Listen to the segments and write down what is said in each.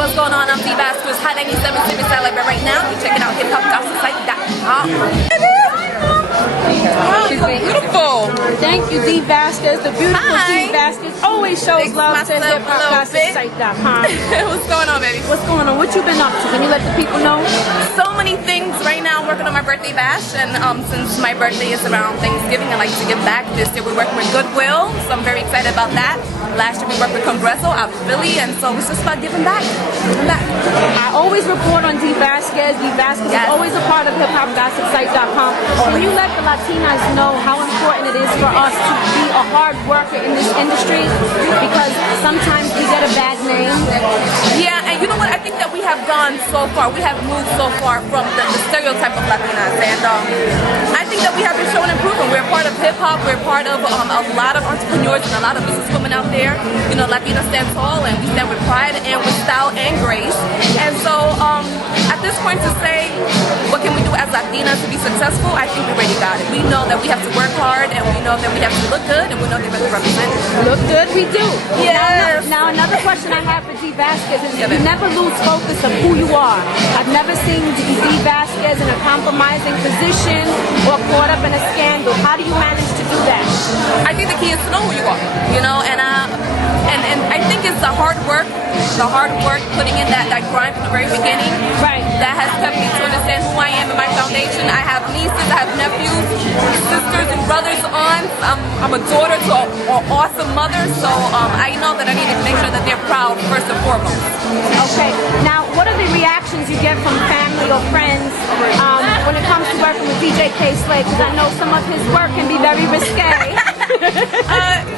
What's going on? I'm Dee Vazquez, Hot 97 Civic Satellite, but right now you're checking out hiphopgospelsite.com. Beautiful. Thank you, Dee Vazquez. The beautiful Hi. Dee Vazquez always shows love to hiphopgospelsite.com. What's going on, baby? What's going on? What you been up to? Can you let the people know? So many things right now. I'm working on my birthday bash, and since my birthday is around Thanksgiving, I like to give back. This year we're working with Goodwill, so I'm very excited about that. Last year we worked with Congresso out of Philly, and so it's just about giving back. I always report on Dee Vazquez. Dee Vazquez is always a part of hiphopgospelsite.com. Can you let the Latinas know how important it is for us to be a hard worker in this industry? Because sometimes we get a bad name. Yeah, and you know what? I think that we have gone so far. We have moved so far from the stereotype of Latinas, and I think that we have been showing improvement. We're part of hip hop. We're part of a lot of entrepreneurs and a lot of businesswomen out there. You know, Latina stand tall, and we stand with pride and with style and grace. And so, at this point, to say what can we do as Latinas to be successful, I think we already got it. We know that we have to work hard, and we know that we have to look good, and we know that we have to represent. Look good, we do. Yes. Now another question I have for Dee Vazquez is you never lose focus of who you are. I've never seen Dee Vazquez in a compromising position or caught up in a scandal. How do you manage to do that? I think the key is to know who you are, you know, and I think it's the hard work, putting in that grind from the very beginning, right, that has kept me to understand who I am and my foundation. I have nieces, I have nephews, sisters and brothers, aunts. I'm a daughter to an awesome mother, so I know that I need to make sure that they're proud first and foremost. Okay, now what are the reactions you get from family or friends when it comes to working with DJ K-Slay? Because I know some of his work can be very risque.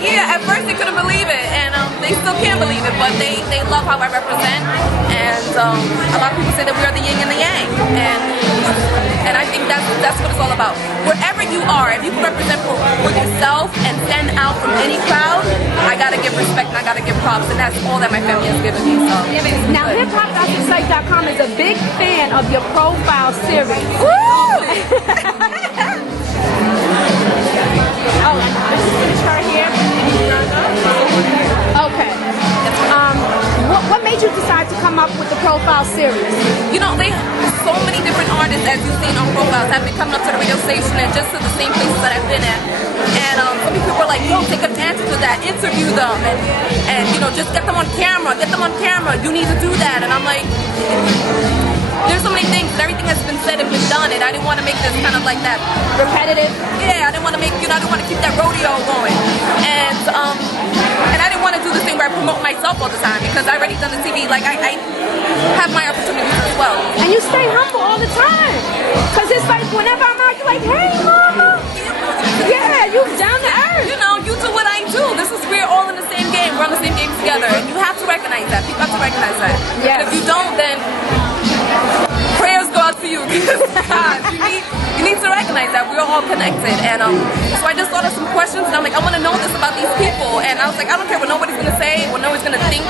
Yeah, at first they couldn't believe it, and they still can't believe it, but they love how I represent, and a lot of people say that we are the yin and the yang, and I think that's what it's all about. Wherever you are, if you can represent for yourself and stand out from any crowd, I gotta give respect and I gotta give props, and that's all that my family has given me. So now, hiphopgospelsite.com is a big fan of your profile series. Woo! Oh, this is right here. Okay. What made you decide to come up with the profile series? You know, so many different artists, as you've seen on profiles, have been coming up to the radio station and just to the same places that I've been at. And some people were like, yo, take advantage of that, interview them, and you know, just get them on camera, you need to do that. And I'm like, there's so many things, and everything has been said and been done, and I didn't want to make this kind of like that repetitive. Yeah, I didn't want to make, I didn't want to keep that rodeo going, and I didn't want to do this thing where I promote myself all the time, because I already done the TV. Like I have my opportunities as well. And you stay humble all the time, because it's like whenever I'm out, you're like, hey, mama. Yeah, you down to earth. You know, you do what I do. We're all in the same game. We're on the same game together, and you have to recognize that. People have to recognize that. Yes. And if you don't, then prayers go out to you, because God, you need to recognize that we're all connected. And so I just thought of some questions, and I'm like, I want to know this about these people. And I was like, I don't care what nobody's gonna say, what nobody's gonna think.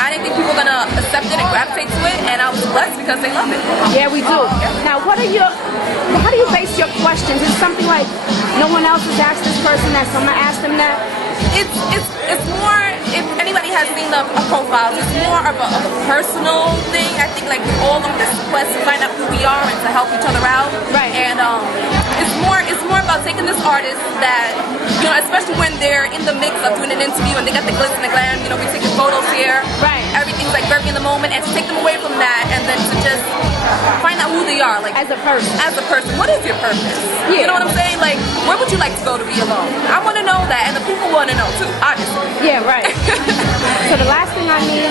I didn't think people were gonna accept it and gravitate to it, and I was blessed because they love it. Yeah, we do. Now, how do you base your questions? Is it something like no one else has asked this person that, so I'm gonna ask them that? It's more, if anybody has seen the profiles, it's more of a personal thing. I think like all of them this quest to find out who we are and to help each other out. Right. And it's more about taking this artist that, you know, especially when they're in the mix of doing an interview and they got the glitz and the glam, you know, we taking photos here. Right. Everything's like very in the moment, and to take them away from that and then to just find out who they are, like as a person. What is your purpose? Yeah. You know what I'm saying? Like, where would you like to go to be alone? I want to know that, and the people want to know too, obviously. Yeah, right. So the last thing I need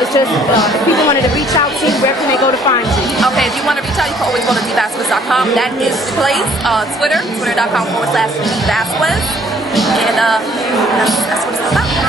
is just if people wanted to reach out to you, where can they go to find you? Okay, if you want to reach out, you can always go to DeeVazquez.com. That is the place. Twitter.com/DeeVazquez. And that's what it's about.